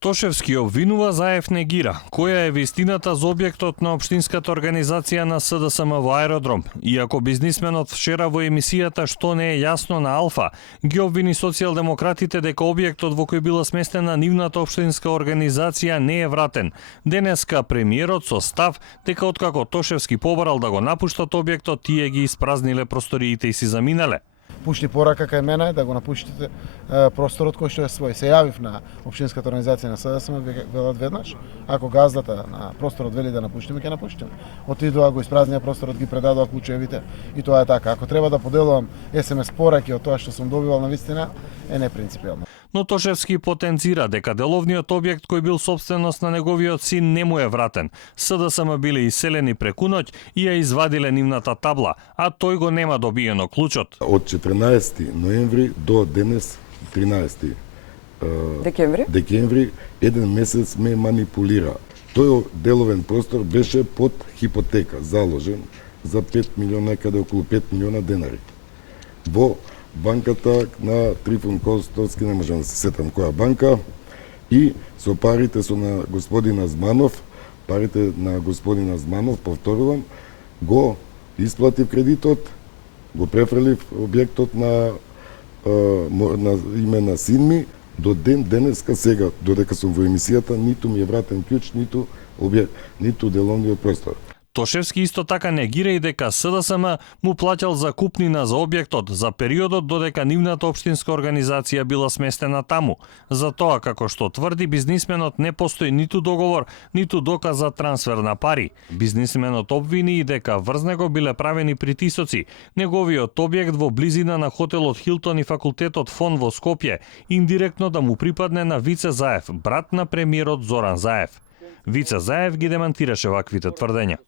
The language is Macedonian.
Тошевски обвинува, Заев негира. Која е вистината за објектот на општинската организација на СДСМ во аеродром? Иако бизнисменот вчера во емисијата "Што не е јасно" на Алфа ги обвини социјалдемократите дека објектот во кој била сместена нивната општинска организација не е вратен. Денеска премиерот со став дека откако Тошевски побарал да го напуштат објектот, тие ги испразниле просториите и си заминале. Пушти порака кај мене да го напуштите просторот кој што е свој. Се јавив на општинската организација на СДСМ, велат веднаш, ако газдата на просторот вели да напуштиме, ќе напуштиме. Отидоа, го испразнија просторот, ги предадоа клучевите и тоа е така. Ако треба да поделувам SMS пораки од тоа што сум добивал, на вистина е непринципијално. Но Тошевски потенцира дека деловниот објект кој бил собственост на неговиот син не му е вратен. СДСМ биле иселени преку ноќ и ја извадиле нивната табла, а тој го нема добиено клучот. Од 14 ноември до денес 13 декември, еден месец ме манипулира. Тој деловен простор беше под хипотека, заложен за 5 милиона, некаде околу 5 милиона денари. Во банката на Трифун Костовски, не можам да се сетам која банка, и со парите на господин Азманов, повторувам, го исплатив кредитот, го префрлив објектот на име на син ми, до денеска сега, додека сум во емисијата, ниту ми е вратен клjuč, ниту деловниот простор. Тошевски исто така негира и дека СДСМ му плаќал закупнина за објектот за периодот додека нивната општинска организација била сместена таму. За тоа, како што тврди бизнисменот, не постои ниту договор, ниту доказ за трансфер на пари. Бизнисменот обвини и дека врз него биле правени притисоци. Неговиот објект во близина на хотелот Хилтон и факултетот ФОН во Скопје индиректно да му припадне на Вице Заев, брат на премиерот Зоран Заев. Вице Заев ги демантираше ваквите тврдења.